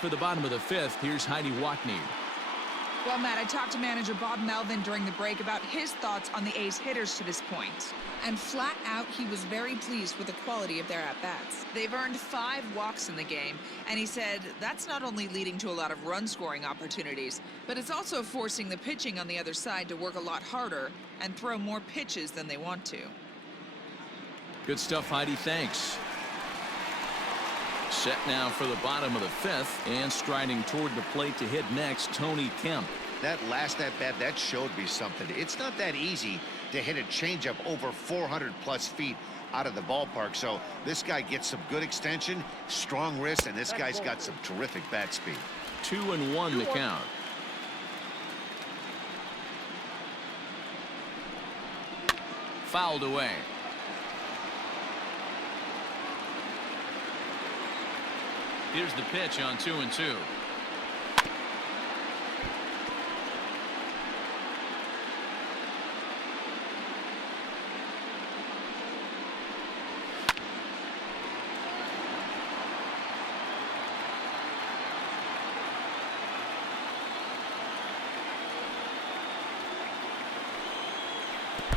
for the bottom of the fifth. Here's Heidi Watney. Well, Matt, I talked to manager Bob Melvin during the break about his thoughts on the A's hitters to this point. And flat out, he was very pleased with the quality of their at-bats. They've earned 5 walks in the game, and he said that's not only leading to a lot of run-scoring opportunities, but it's also forcing the pitching on the other side to work a lot harder and throw more pitches than they want to. Good stuff, Heidi. Thanks. Set now for the bottom of the fifth, and striding toward the plate to hit next, Tony Kemp. That last at-bat, that showed me something. It's not that easy to hit a changeup over 400+ feet out of the ballpark. So this guy gets some good extension, strong wrist, and this guy's got some terrific bat speed. 2-1 the count. Fouled away. Here's the pitch on 2-2.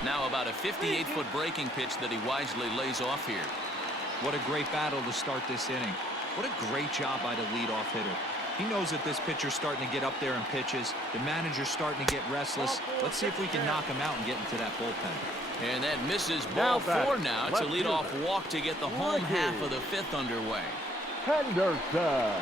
Now about a 58-foot breaking pitch that he wisely lays off here. What a great battle to start this inning. What a great job by the leadoff hitter. He knows that this pitcher's starting to get up there in pitches. The manager's starting to get restless. Let's see if we can knock him out and get into that bullpen. And that misses ball 4 now. It's a leadoff walk to get the home half of the fifth underway. Henderson.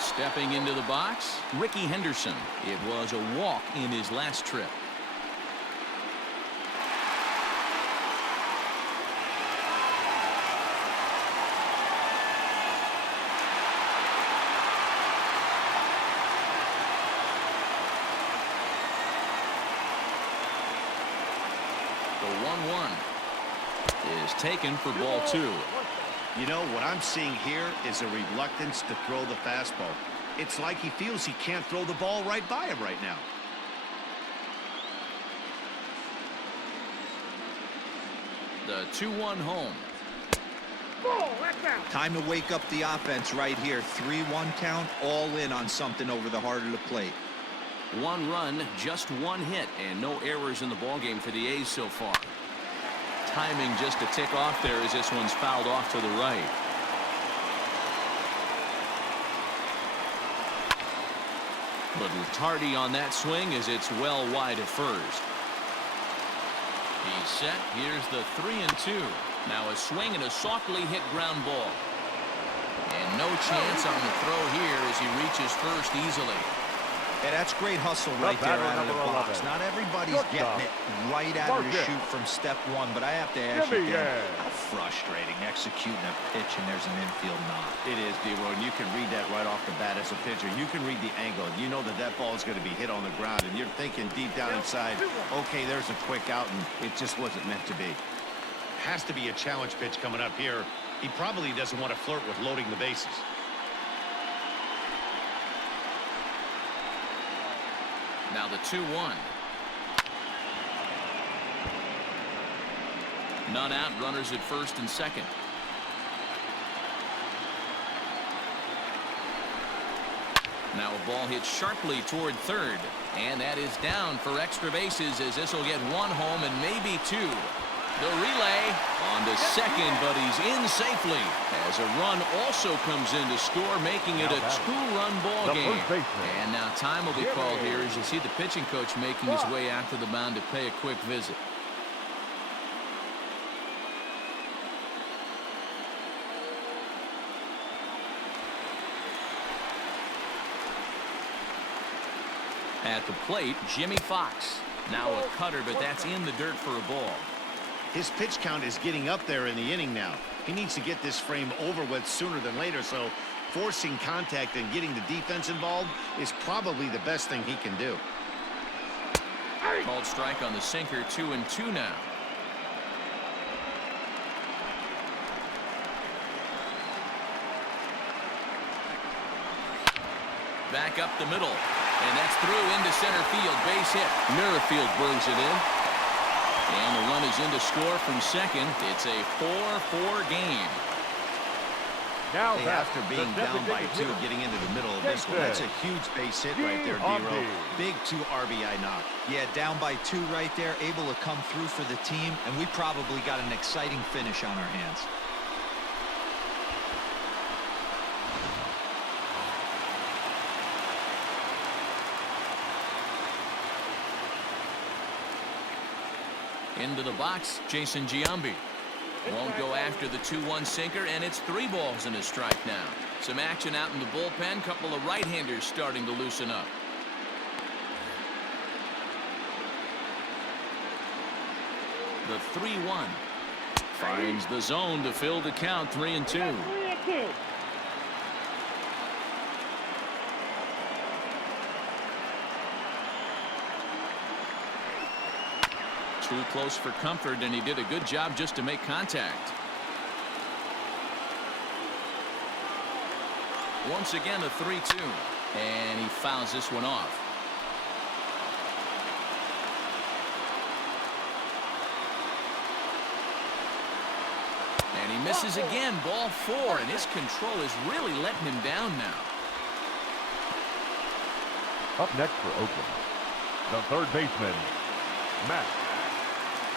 Stepping into the box, Ricky Henderson. It was a walk in his last trip. The 1-1 is taken for ball 2. You know, what I'm seeing here is a reluctance to throw the fastball. It's like he feels he can't throw the ball right by him right now. The 2-1 home. Time to wake up the offense right here. 3-1 count, all in on something over the heart of the plate. 1 run, just 1 hit, and no errors in the ballgame for the A's so far. Timing just a tick off there as this one's fouled off to the right. Little tardy on that swing as it's well wide of first. He's set. Here's the 3-2. Now a swing and a softly hit ground ball. And no chance on the throw here as he reaches first easily. Yeah, that's great hustle right there out of the box. Not everybody's getting it right out of the chute from step 1, but I have to ask you, Dan, how frustrating executing a pitch and there's an infield knock. It is, D-Roy, and you can read that right off the bat as a pitcher. You can read the angle. You know that that ball is going to be hit on the ground, and you're thinking deep down inside, okay, there's a quick out, and it just wasn't meant to be. Has to be a challenge pitch coming up here. He probably doesn't want to flirt with loading the bases. Now the 2-1. None out, runners at first and second. Now a ball hit sharply toward third, and that is down for extra bases as this will get 1 home and maybe 2. The relay on to second, but he's in safely as a run also comes in to score, making it a 2-run ball game. And now time will be called here as you see the pitching coach making his way out to the mound to pay a quick visit. At the plate, Jimmy Fox. Now a cutter, but that's in the dirt for a ball. His pitch count is getting up there in the inning now. He needs to get this frame over with sooner than later, so forcing contact and getting the defense involved is probably the best thing he can do. Called strike on the sinker, 2-2 now. Back up the middle, and that's through into center field. Base hit. Merrifield brings it in. And the run is in to score from second. It's a 4-4 game. Now Hey, that's after the being down by designated 2, hitter. getting into the middle of this one, that's a huge base hit right there, D-Row. Big 2 RBI knock. Yeah, down by 2 right there, able to come through for the team, and we probably got an exciting finish on our hands. Into the box, Jason Giambi. Won't go after the 2-1 sinker, and it's 3 balls and a strike now. Some action out in the bullpen. Couple of right-handers starting to loosen up. The 3-1. Finds the zone to fill the count, 3-2. Too close for comfort, and he did a good job just to make contact. Once again, a 3-2, and he fouls this one off. And he misses again, ball 4, and his control is really letting him down now. Up next for Oakland, the third baseman, Matt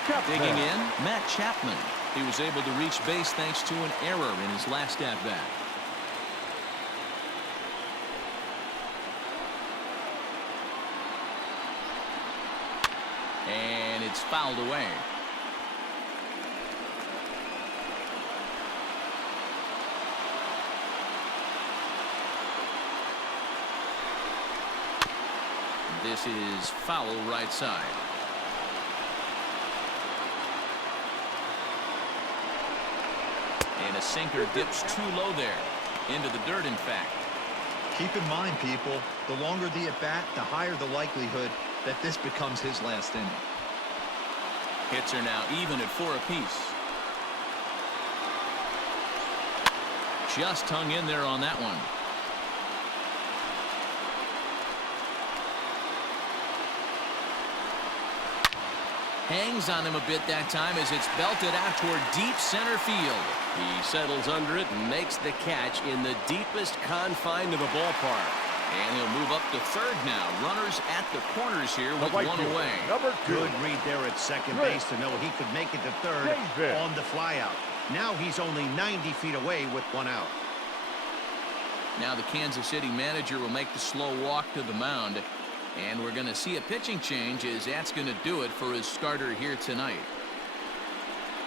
Chapman. Digging in, Matt Chapman. He was able to reach base thanks to an error in his last at-bat. And it's fouled away. This is foul right side. And a sinker dips too low there. Into the dirt, in fact. Keep in mind, people, the longer the at-bat, the higher the likelihood that this becomes his last inning. Hits are now even at 4 apiece. Just hung in there on that one. Hangs on him a bit that time as it's belted out toward deep center field. He settles under it and makes the catch in the deepest confine of the ballpark. And he'll move up to third now. Runners at the corners here with right one fielder, away. Number 2. Good read there at second base to know he could make it to third David. on the flyout. Now he's only 90 feet away with 1 out. Now the Kansas City manager will make the slow walk to the mound. And we're going to see a pitching change as that's going to do it for his starter here tonight.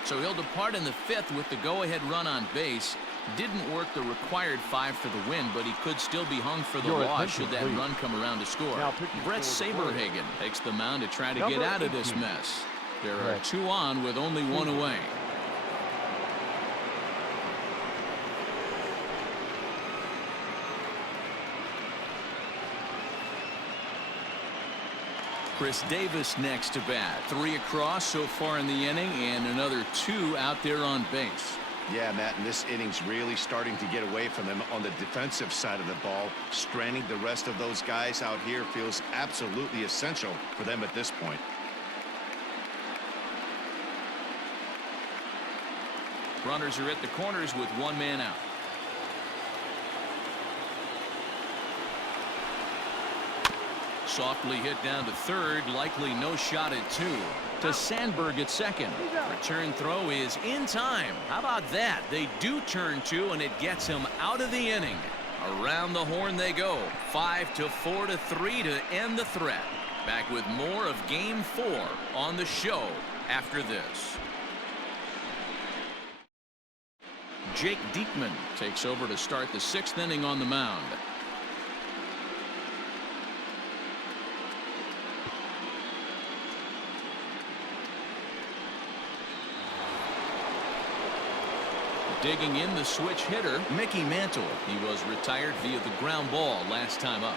So he'll depart in the 5th with the go-ahead run on base. Didn't work the required 5 for the win, but he could still be hung for the Your loss attention, should that please. run come around to score. Now pitching Brett for the Warriors. Saberhagen takes the mound to try to Number get out of this 18. mess. There are Right. 2 on with only 1 away. Chris Davis next to bat. 3 across so far in the inning, and another 2 out there on base. Yeah, Matt, and this inning's really starting to get away from them on the defensive side of the ball. Stranding the rest of those guys out here feels absolutely essential for them at this point. Runners are at the corners with 1 man out. Softly hit down to third, likely no shot at 2. To Sandberg at second. Return throw is in time. How about that? They do turn 2, and it gets him out of the inning. Around the horn they go. 5-4 to 3 to end the threat. Back with more of Game 4 on the show after this. Jake Diekman takes over to start the 6th inning on the mound. Digging in the switch hitter, Mickey Mantle. He was retired via the ground ball last time up.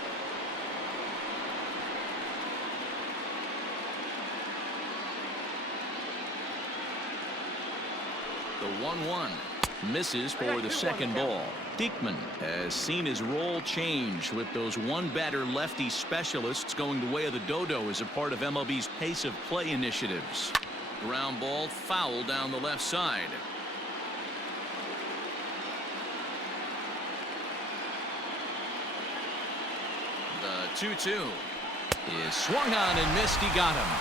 The 1-1 misses for the second ball. Diekman has seen his role change with those one-batter lefty specialists going the way of the dodo as a part of MLB's pace of play initiatives. Ground ball foul down the left side. 2-2. Is swung on and missed. He got him.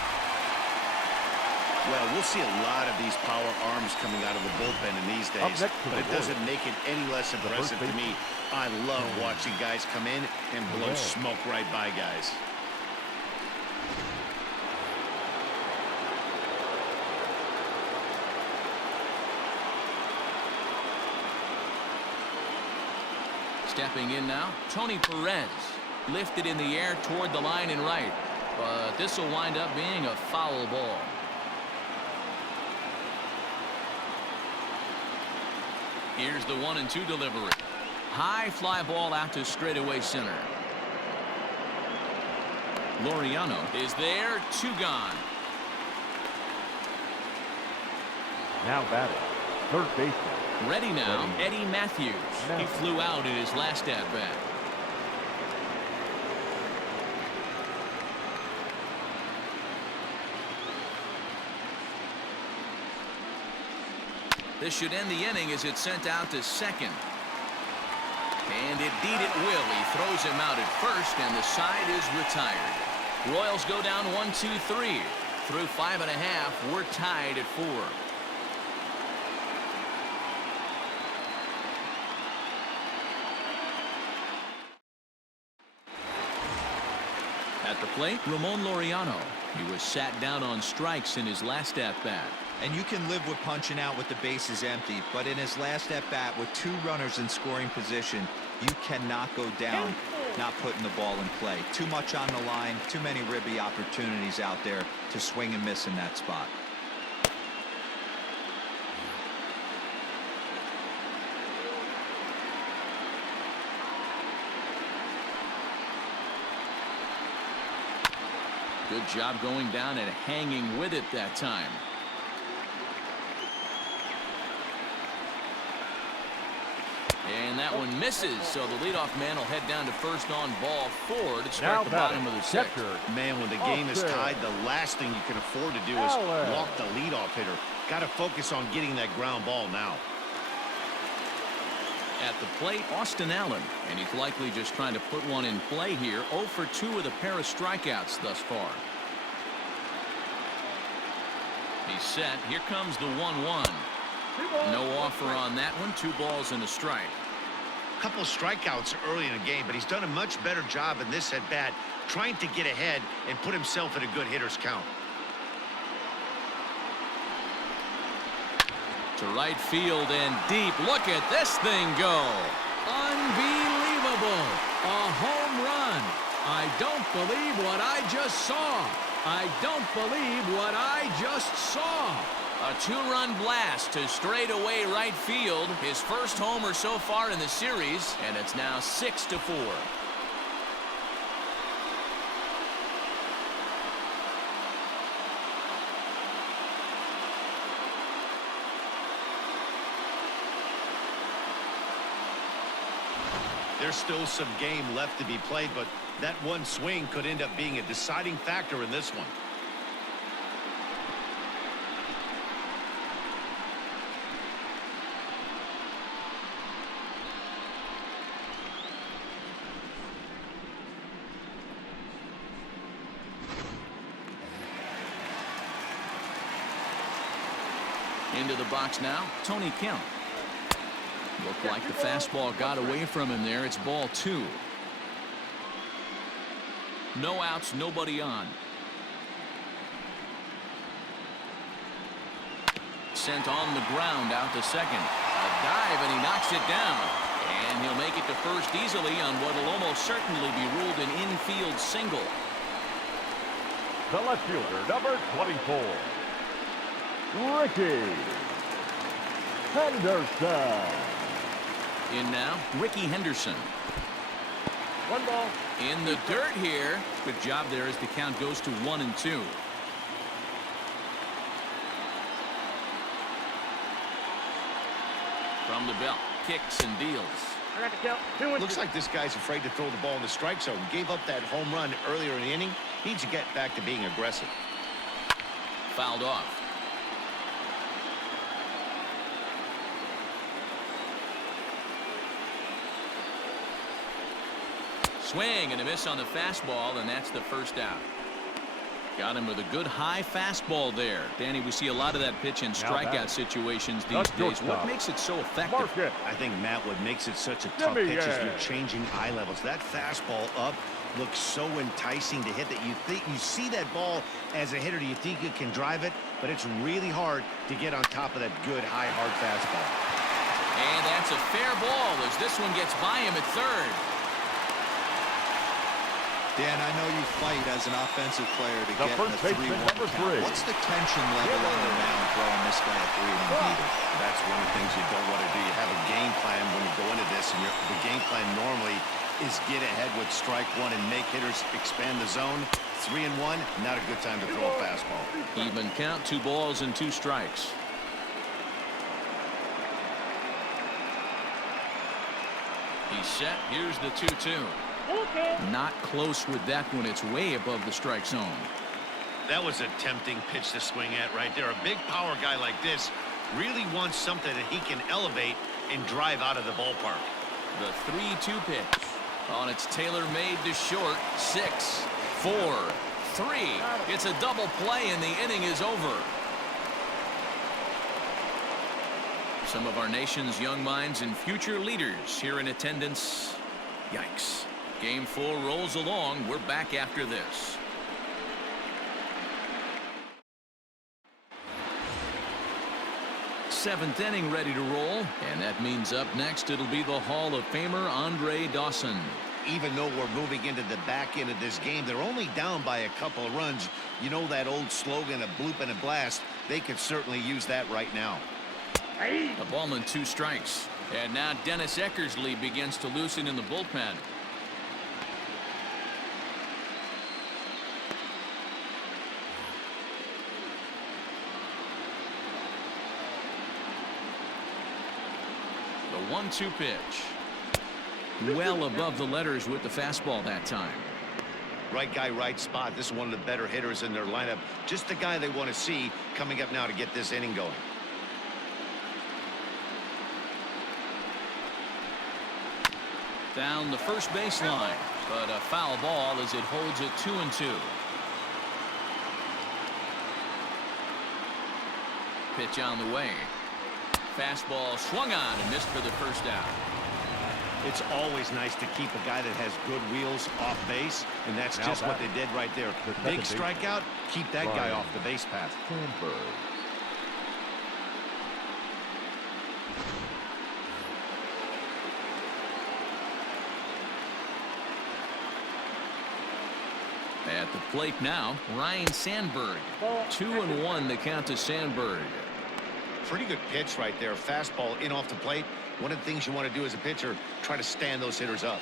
Well, we'll see a lot of these power arms coming out of the bullpen in these days, but it doesn't make it any less impressive to me. I love watching guys come in and blow smoke right by guys. Stepping in now, Tony Perez. Lifted in the air toward the line and right, but this will wind up being a foul ball. Here's the 1-2 delivery. High fly ball out to straightaway center. Laureano is there. 2 gone. Now batting, third baseman. Ready now, Eddie Matthews. He flew out in his last at-bat. This should end the inning as it's sent out to second. And indeed it will. He throws him out at first, and the side is retired. Royals go down 1-2-3. Through 5.5, we're tied at 4. At the plate, Ramon Laureano. He was sat down on strikes in his last at-bat. And you can live with punching out with the bases empty, but in his last at-bat with 2 runners in scoring position, you cannot go down not putting the ball in play. Too much on the line, too many ribby opportunities out there to swing and miss in that spot. Good job going down and hanging with it that time. And that one misses, so the leadoff man will head down to first on ball 4 to start the bottom of the 6th. Man, when the game is tied, the last thing you can afford to do is walk the leadoff hitter. Got to focus on getting that ground ball now. At the plate, Austin Allen, and he's likely just trying to put one in play here. 0 for 2 with a pair of strikeouts thus far. He's set. Here comes the 1-1. No offer on that one. 2 balls and a strike. Couple strikeouts early in the game, but he's done a much better job in this at bat, trying to get ahead and put himself in a good hitter's count. To right field and deep. Look at this thing go. Unbelievable. A home run. I don't believe what I just saw. I don't believe what I just saw. A 2-run blast to straightaway right field. His first homer so far in the series, and it's now 6-4. There's still some game left to be played, but that one swing could end up being a deciding factor in this one. Into the box now, Tony Kemp. Looked like the fastball got away from him there. It's ball 2. No outs, nobody on. Sent on the ground out to second. A dive, and he knocks it down. And he'll make it to first easily on what will almost certainly be ruled an infield single. The left fielder, number 24, Ricky Henderson. In now, Ricky Henderson. 1 ball. In the dirt here. Good job there as the count goes to 1-2. From the belt, kicks and deals. I got the count. Looks like this guy's afraid to throw the ball in the strike zone. Gave up that home run earlier in the inning. Needs to get back to being aggressive. Fouled off. Swing and a miss on the fastball, and that's the first out. Got him with a good high fastball there. Danny, we see a lot of that pitch in strikeout situations these days. What makes it so effective? I think, Matt, what makes it such a tough pitch is you're changing eye levels. That fastball up looks so enticing to hit that you see that ball as a hitter. You think you can drive it, but it's really hard to get on top of that good high hard fastball. And that's a fair ball as this one gets by him at third. Dan, I know you fight as an offensive player to get a 3-1 count. What's the tension level on the mound throwing this guy a 3-1 beater? That's one of the things you don't want to do. You have a game plan when you go into this, and the game plan normally is get ahead with strike one and make hitters expand the zone. 3-1, not a good time to throw a fastball. Even count, 2 balls and 2 strikes. He's set. Here's the 2-2. Not close with that one. It's way above the strike zone. That was a tempting pitch to swing at right there. A big power guy like this really wants something that he can elevate and drive out of the ballpark. The 3-2 pitch. On its tailor-made to short. 6, 4, 3. It's a double play and the inning is over. Some of our nation's young minds and future leaders here in attendance. Yikes. Game 4 rolls along. We're back after this. Seventh inning ready to roll, and that means up next it'll be the Hall of Famer Dawson. Even though we're moving into the back end of this game, they're only down by a couple of runs. You know that old slogan, a bloop and a blast. They could certainly use that right now. A ball and 2 strikes. And now Dennis Eckersley begins to loosen in the bullpen. The 1-2 pitch. Well above the letters with the fastball that time. Right guy, right spot. This is one of the better hitters in their lineup. Just the guy they want to see coming up now to get this inning going. Down the first baseline, but a foul ball as it holds it 2-2. Pitch on the way. Fastball swung on and missed for the first out. It's always nice to keep a guy that has good wheels off base, and that's just what they did right there. Big strikeout, keep that guy off the base path. At the plate now, Ryne Sandberg. 2-1 the count to Sandberg. Pretty good pitch right there. Fastball in off the plate. One of the things you want to do as a pitcher, try to stand those hitters up.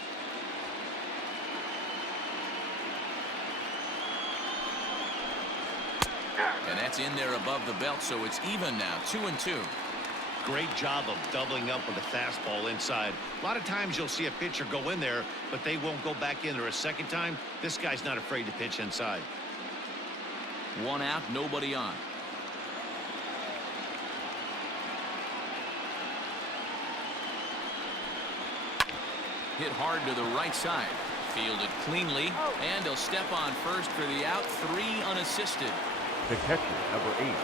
And that's in there above the belt, so it's even now, 2-2. Great job of doubling up with the fastball inside. A lot of times you'll see a pitcher go in there, but they won't go back in there a second time. This guy's not afraid to pitch inside. 1 out, nobody on. Hit hard to the right side. Fielded cleanly, and he'll step on first for the out. 3 unassisted. The catcher, number 8.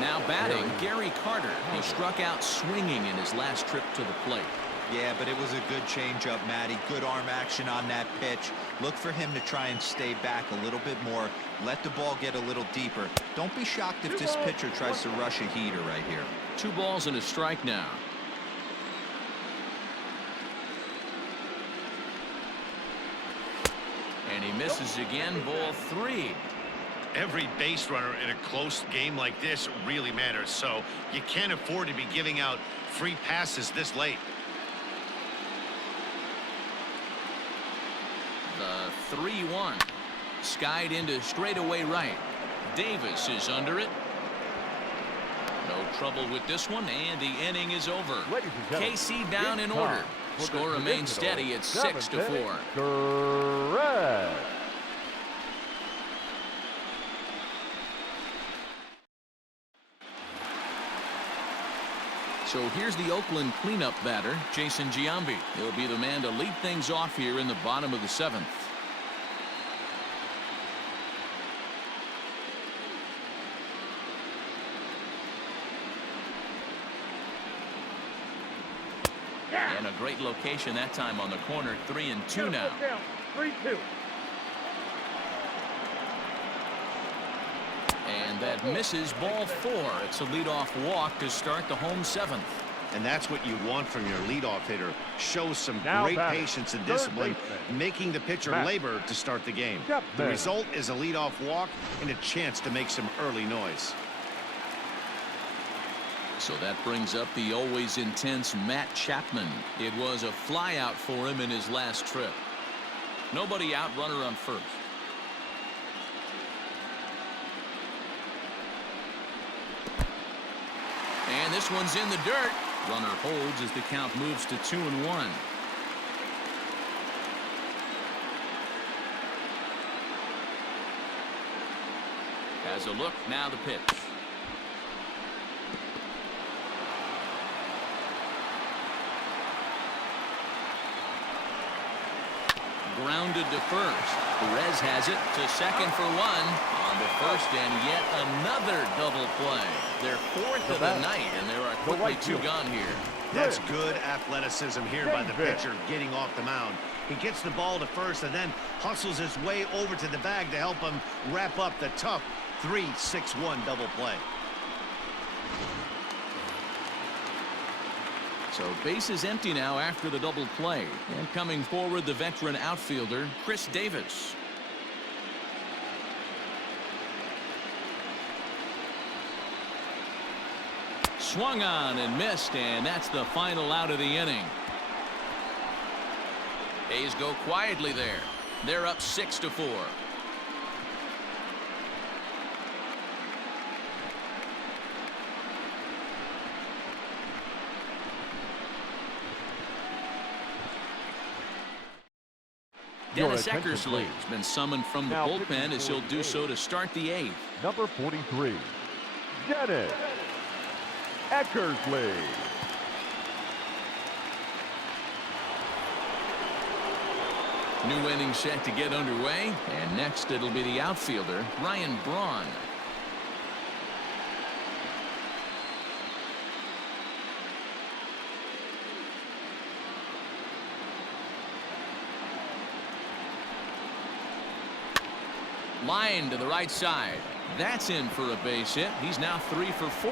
Now batting, Gary Carter. He struck out swinging in his last trip to the plate. Yeah, but it was a good changeup, Matty. Good arm action on that pitch. Look for him to try and stay back a little bit more. Let the ball get a little deeper. Don't be shocked if this pitcher tries to rush a heater right here. 2 balls and a strike now. And he misses again, ball 3. Every base runner in a close game like this really matters, so you can't afford to be giving out free passes this late. The 3-1. Skied into straightaway right. Davis is under it. No trouble with this one, and the inning is over. KC down in order. Score remains steady at 6-4. Correct. So here's the Oakland cleanup batter, Jason Giambi. He'll be the man to lead things off here in the bottom of the 7th. And a great location that time on the corner. 3-2 now. 3-2. And that misses, ball 4. It's a leadoff walk to start the home 7th. And that's what you want from your leadoff hitter. Shows some Now great batting, patience and third discipline, baseman, making the pitcher Matt. labor to start the game. Chapman. The result is a leadoff walk and a chance to make some early noise. So that brings up the always intense Matt Chapman. It was a flyout for him in his last trip. Nobody out, runner on first. And this one's in the dirt. Runner holds as the count moves to 2-1. Has a look, now the pitch. Grounded to first. Perez has it to second for 1. On to first, and yet another double play. Their 4th of the night, and there are quickly 2 gone here. That's good athleticism here by the pitcher getting off the mound. He gets the ball to first and then hustles his way over to the bag to help him wrap up the tough 3-6-1 double play. So base is empty now after the double play. And coming forward, the veteran outfielder, Chris Davis. Swung on and missed, and that's the final out of the inning. A's go quietly there. They're up 6-4. Dennis Eckersley has been summoned from the bullpen as he'll do so to start the 8th. Number 43, Dennis Eckersley. New inning set to get underway, and next it'll be the outfielder, Ryan Braun. Line to the right side. That's in for a base hit. He's now 3 for 4.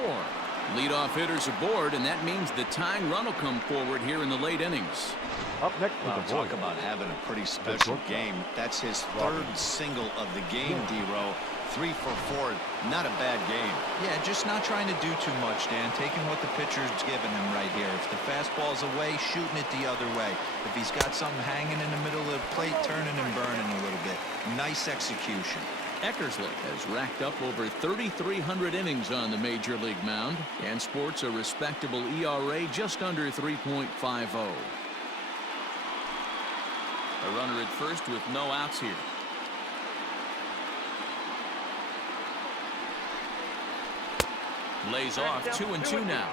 Leadoff hitters aboard, and that means the tying run will come forward here in the late innings. Up next for the Talk Voice. about having a pretty special game. That's his 3rd single of the game, D-Row. 3 for 4. Not a bad game. Yeah, just not trying to do too much, Dan. Taking what the pitcher's giving him right here. If the fastball's away, shooting it the other way. If he's got something hanging in the middle of the plate, turning and burning a little bit. Nice execution. Eckersley has racked up over 3,300 innings on the major league mound and sports a respectable ERA just under 3.50. A runner at first with no outs here. Lays off 2-2 now.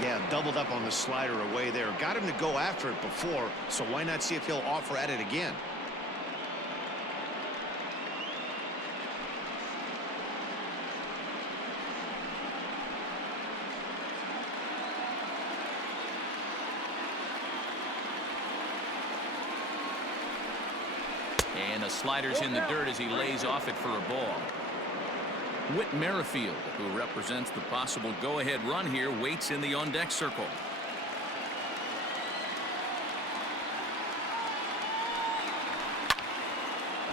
Yeah, doubled up on the slider away there. Got him to go after it before, so why not see if he'll offer at it again? And the slider's in the dirt as he lays off it for a ball. Whit Merrifield, who represents the possible go-ahead run here, waits in the on-deck circle.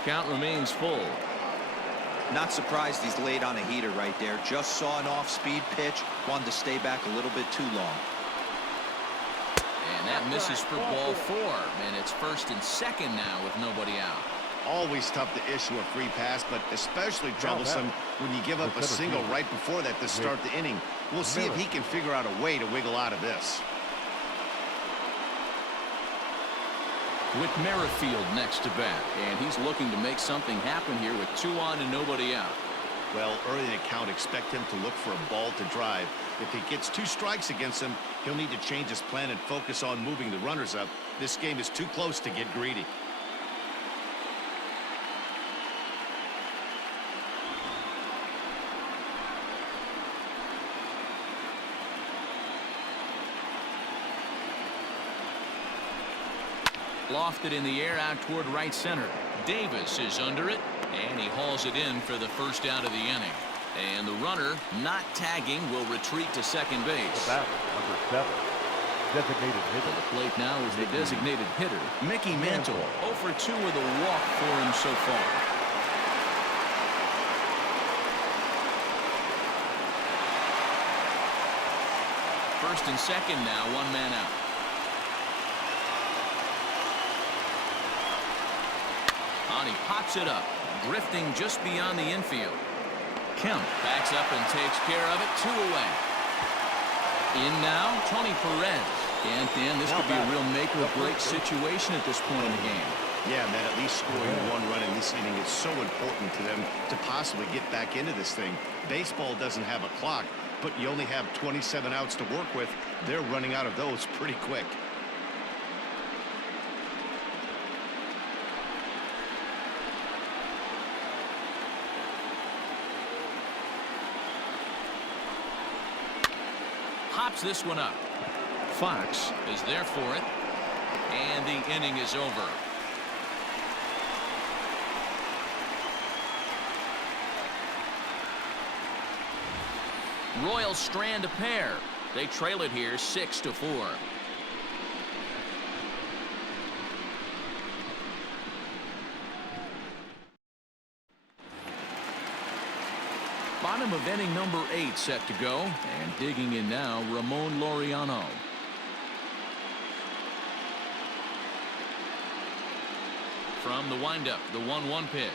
Count remains full. Not surprised he's laid on a heater right there. Just saw an off-speed pitch. Wanted to stay back a little bit too long. And that misses for ball 4. And it's 1st and 2nd now with nobody out. Always tough to issue a free pass, but especially troublesome when you give up a single right before that to start the inning. We'll see if he can figure out a way to wiggle out of this. With Merrifield next to bat, and he's looking to make something happen here with 2 on and nobody out. Well, early in the count, expect him to look for a ball to drive. If he gets 2 strikes against him, he'll need to change his plan and focus on moving the runners up. This game is too close to get greedy. Lofted in the air out toward right center. Davis is under it, and he hauls it in for the first out of the inning. And the runner, not tagging, will retreat to second base. The batter, number 7, designated hitter. To the plate now is the designated hitter, Mickey Mantle. 0 for 2 with a walk for him so far. First and second now, 1 man out. He pops it up, drifting just beyond the infield. Kemp backs up and takes care of it. 2 away. In now, Tony Perez. And Dan, this could be a real make or break situation at this point in the game. Yeah, man, at least scoring 1 run in this inning is so important to them to possibly get back into this thing. Baseball doesn't have a clock, but you only have 27 outs to work with. They're running out of those pretty quick. Pops this one up. Fox is there for it, and the inning is over. Royals strand a pair. They trail it here 6-4. Bottom of inning number 8 set to go, and digging in now, Ramon Laureano. From the windup, the 1-1 pitch.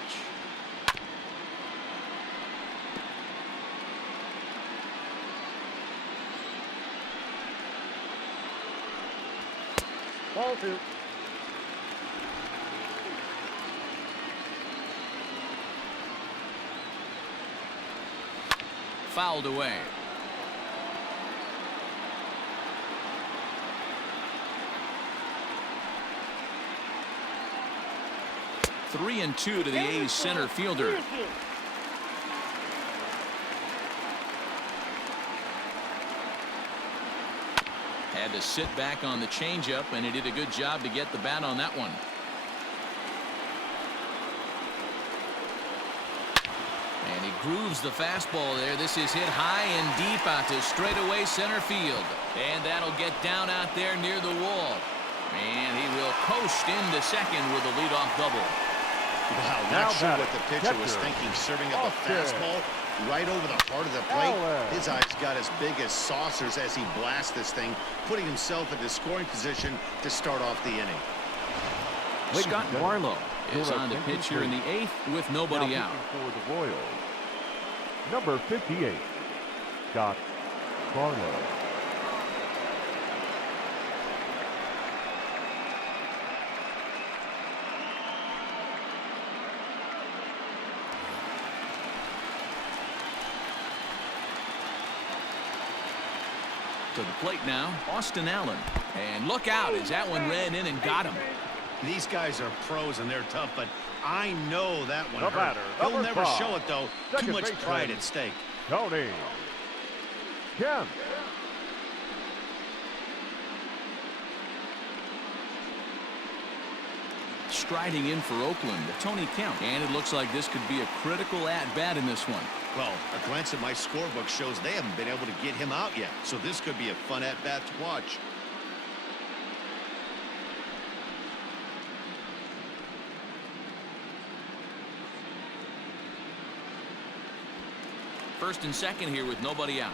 Ball 2. Fouled away. Three and 2 to the A's center fielder. Had to sit back on the changeup, and he did a good job to get the bat on that one. And he grooves the fastball there. This is hit high and deep out to straightaway center field. And that'll get down out there near the wall. And he will coast into second with a leadoff double. Wow, not sure what the pitcher was thinking, serving up a fastball right over the heart of the plate. His eyes got as big as saucers as he blasts this thing, putting himself in the scoring position to start off the inning. Scott Barlow is on the pitch here in the 8th with nobody out. For the Royals, number 58, Scott Barlow. To the plate now, Austin Allen. And look out as that one ran in and got him. These guys are pros and they're tough, but I know that one hurt. Batter, He'll never 5, show it, though. Too much pride at stake. Tony Kemp. Striding in for Oakland, Tony Kemp. And it looks like this could be a critical at-bat in this one. Well, a glance at my scorebook shows they haven't been able to get him out yet, so this could be a fun at-bat to watch. First and second here with nobody out.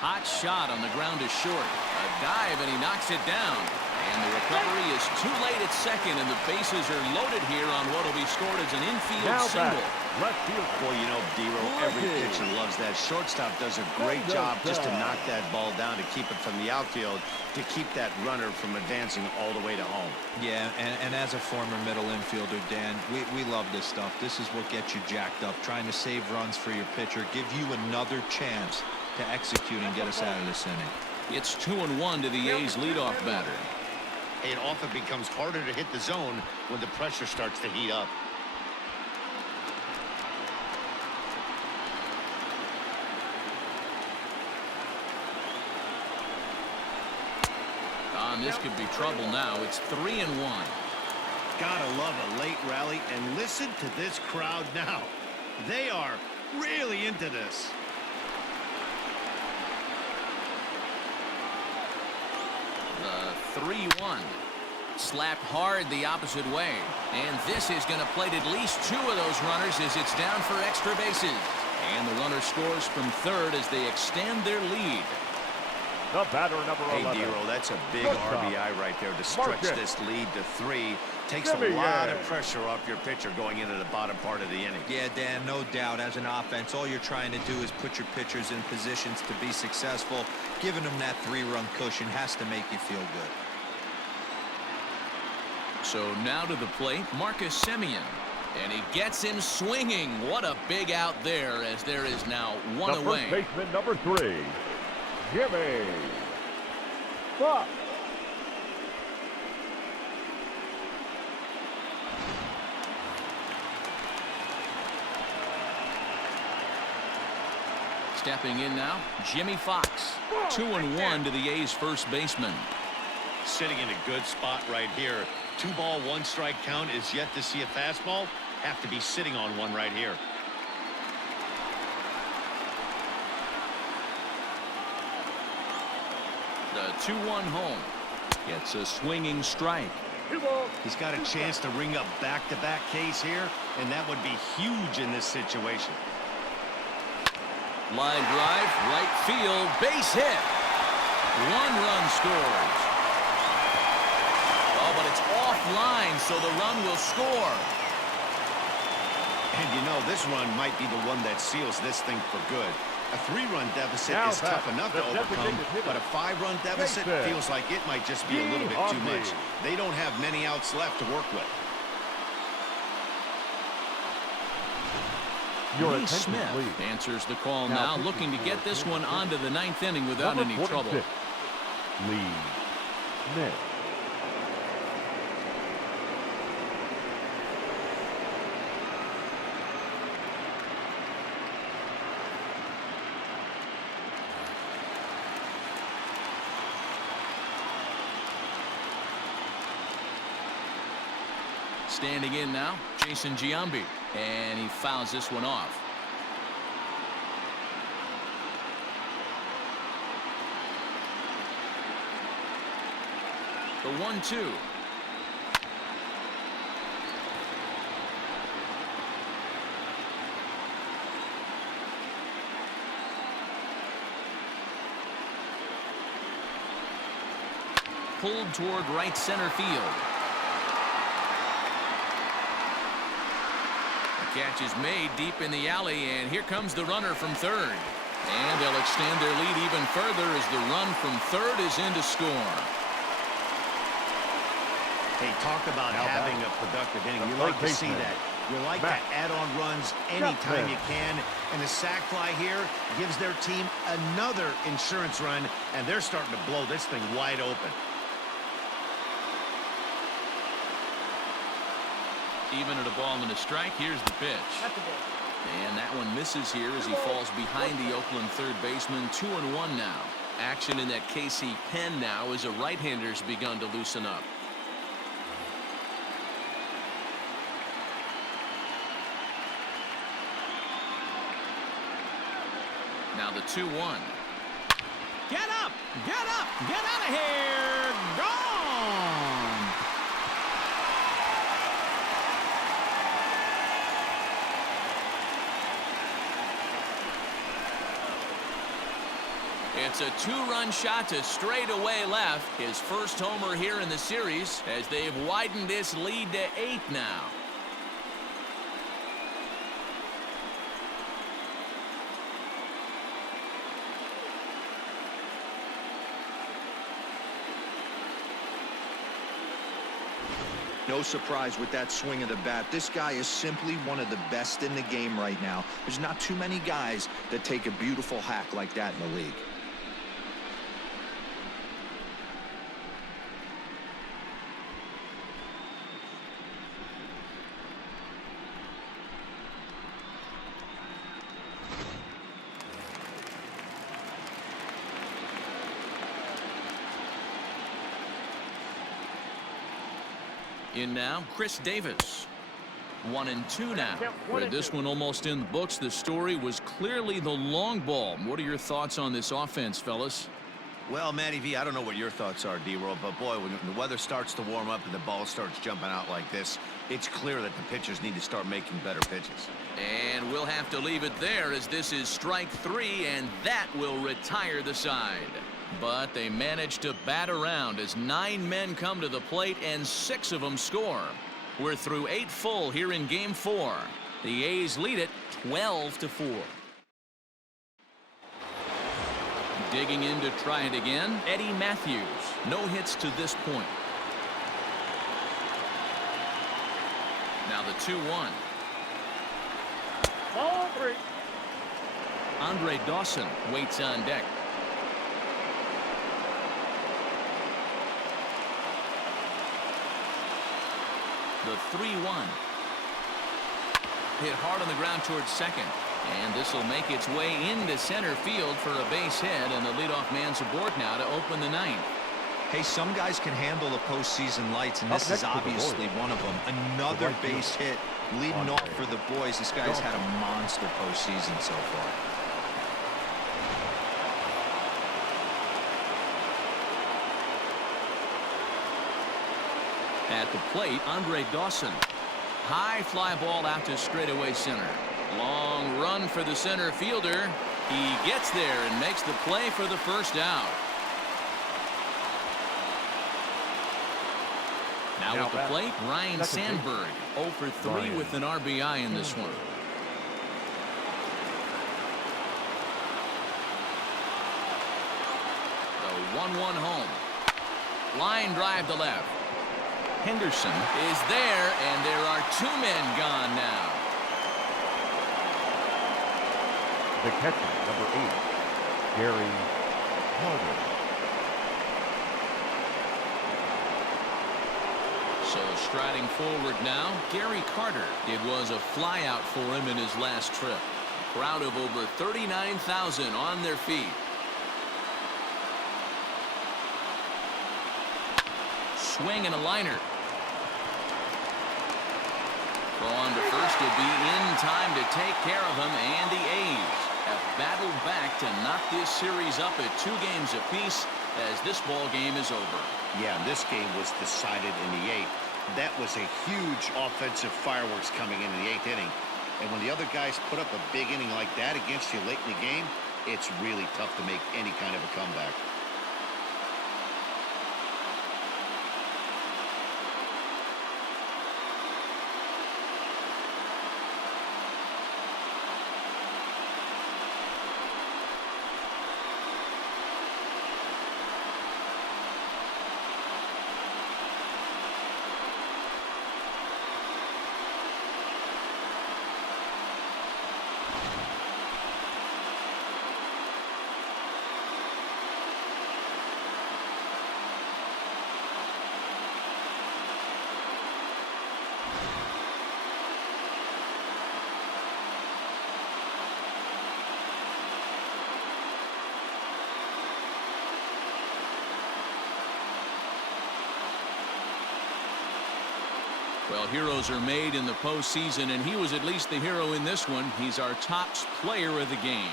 Hot shot on the ground is short. A dive, and he knocks it down. And the recovery is too late at second, and the bases are loaded here on what will be scored as an infield single. Left field. Boy, you know, D-Row, every pitcher loves that. Shortstop does a great job just to knock that ball down, to keep it from the outfield, to keep that runner from advancing all the way to home. Yeah, and as a former middle infielder, Dan, we love this stuff. This is what gets you jacked up, trying to save runs for your pitcher, give you another chance to execute and get us out of this inning. It's 2-1 to the A's leadoff batter. It often becomes harder to hit the zone when the pressure starts to heat up. This could be trouble now. It's 3-1. Gotta love a late rally, and listen to this crowd now. They are really into this. The 3-1. Slapped hard the opposite way. And this is going to plate at least two of those runners as it's down for extra bases. And the runner scores from third as they extend their lead. The batter, number 11. Hey, D-Row, that's a big RBI right there to stretch this lead to 3. Takes a lot of pressure off your pitcher going into the bottom part of the inning. Yeah, Dan, no doubt. As an offense, all you're trying to do is put your pitchers in positions to be successful. Giving them that 3-run cushion has to make you feel good. So now to the plate, Marcus Semien. And he gets him swinging. What a big out there, as there is now one away. First baseman, number 3. Jimmy Fox. Stepping in now, Jimmy Fox. 2-1 to the A's first baseman. Sitting in a good spot right here. 2-ball, 1-strike count is yet to see a fastball. Have to be sitting on one right here. The 2-1 home. Gets a swinging strike. He's got a chance to ring up back-to-back Ks here, and that would be huge in this situation. Line drive, right field, base hit. 1 run scores. Oh, but it's offline, so the run will score. And you know, this run might be the one that seals this thing for good. A 3-run deficit is tough enough to overcome, but a 5-run deficit feels like it might just be a little bit too much. They don't have many outs left to work with. Lee Smith answers the call now, looking to get this one onto the 9th inning without any trouble. Lee Smith. Standing in now, Jason Giambi, and he fouls this one off. The 1-2. Pulled toward right center field. Catch is made deep in the alley, and here comes the runner from third. And they'll extend their lead even further as the run from third is in to score. They talked about having a productive inning. You like to see that. You like to add on runs anytime you can. And the sac fly here gives their team another insurance run, and they're starting to blow this thing wide open. Even at a ball and a strike, here's the pitch. And that one misses here as he falls behind the Oakland third baseman. 2-1 now. Action in that KC pen now as a right-hander's begun to loosen up. Now the 2-1. Get up! Get up! Get out of here! Gone! It's a 2-run shot to straightaway left. His first homer here in the series as they've widened this lead to 8 now. No surprise with that swing of the bat. This guy is simply one of the best in the game right now. There's not too many guys that take a beautiful hack like that in the league. In now, Chris Davis. 1-2 now. With this one almost in the books, the story was clearly the long ball. What are your thoughts on this offense, fellas? Well, Matty V, I don't know what your thoughts are, D-Roll, but boy, when the weather starts to warm up and the ball starts jumping out like this, it's clear that the pitchers need to start making better pitches. And we'll have to leave it there as this is strike 3, and that will retire the side. But they managed to bat around as 9 men come to the plate and 6 of them score. We're through 8 full here in Game 4. The A's lead it 12-4. Digging in to try it again, Eddie Matthews. No hits to this point. Now the 2-1. Ball 3. Andre Dawson waits on deck. The 3-1. Hit hard on the ground towards second. And this will make its way into center field for a base hit, and the leadoff man's aboard now to open the 9th. Hey, some guys can handle the postseason lights, and this is obviously one of them. Another base hit leading off for the boys. This guy's had a monster postseason so far. At the plate, Andre Dawson. High fly ball out to straightaway center. Long run for the center fielder. He gets there and makes the play for the first out. Now at the plate, Ryan Sandberg. 0 for 3 with an RBI in this one. The 1-1 home. Line drive to left. Henderson is there, and there are 2 men gone now. The catcher, number 8, Gary Carter. So striding forward now, Gary Carter. It was a flyout for him in his last trip. A crowd of over 39,000 on their feet. Swing and a liner. Throw on to first will be in time to take care of him, and the A's have battled back to knock this series up at 2 games apiece as this ball game is over. Yeah, this game was decided in the 8th. That was a huge offensive fireworks coming into the 8th inning. And when the other guys put up a big inning like that against you late in the game, it's really tough to make any kind of a comeback. Well, heroes are made in the postseason, and he was at least the hero in this one. He's our top player of the game.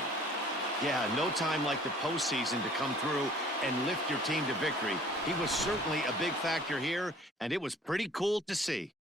Yeah, no time like the postseason to come through and lift your team to victory. He was certainly a big factor here, and it was pretty cool to see.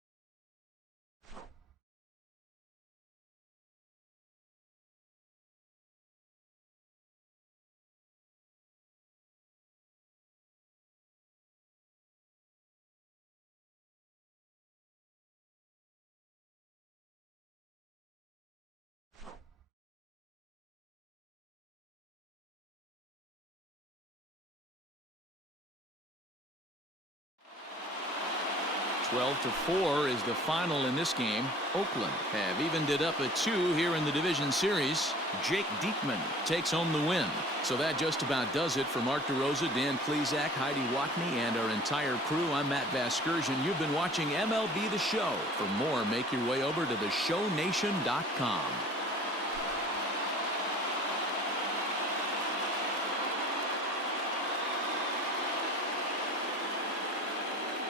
12-4 is the final in this game. Oakland have evened it up at 2 here in the division series. Jake Diekman takes home the win. So that just about does it for Mark DeRosa, Dan Plesac, Heidi Watney, and our entire crew. I'm Matt Vasgersian. You've been watching MLB The Show. For more, make your way over to theshownation.com.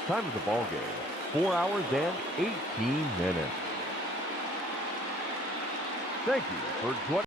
Time of the ball game, 4 hours and 18 minutes. Thank you for joining.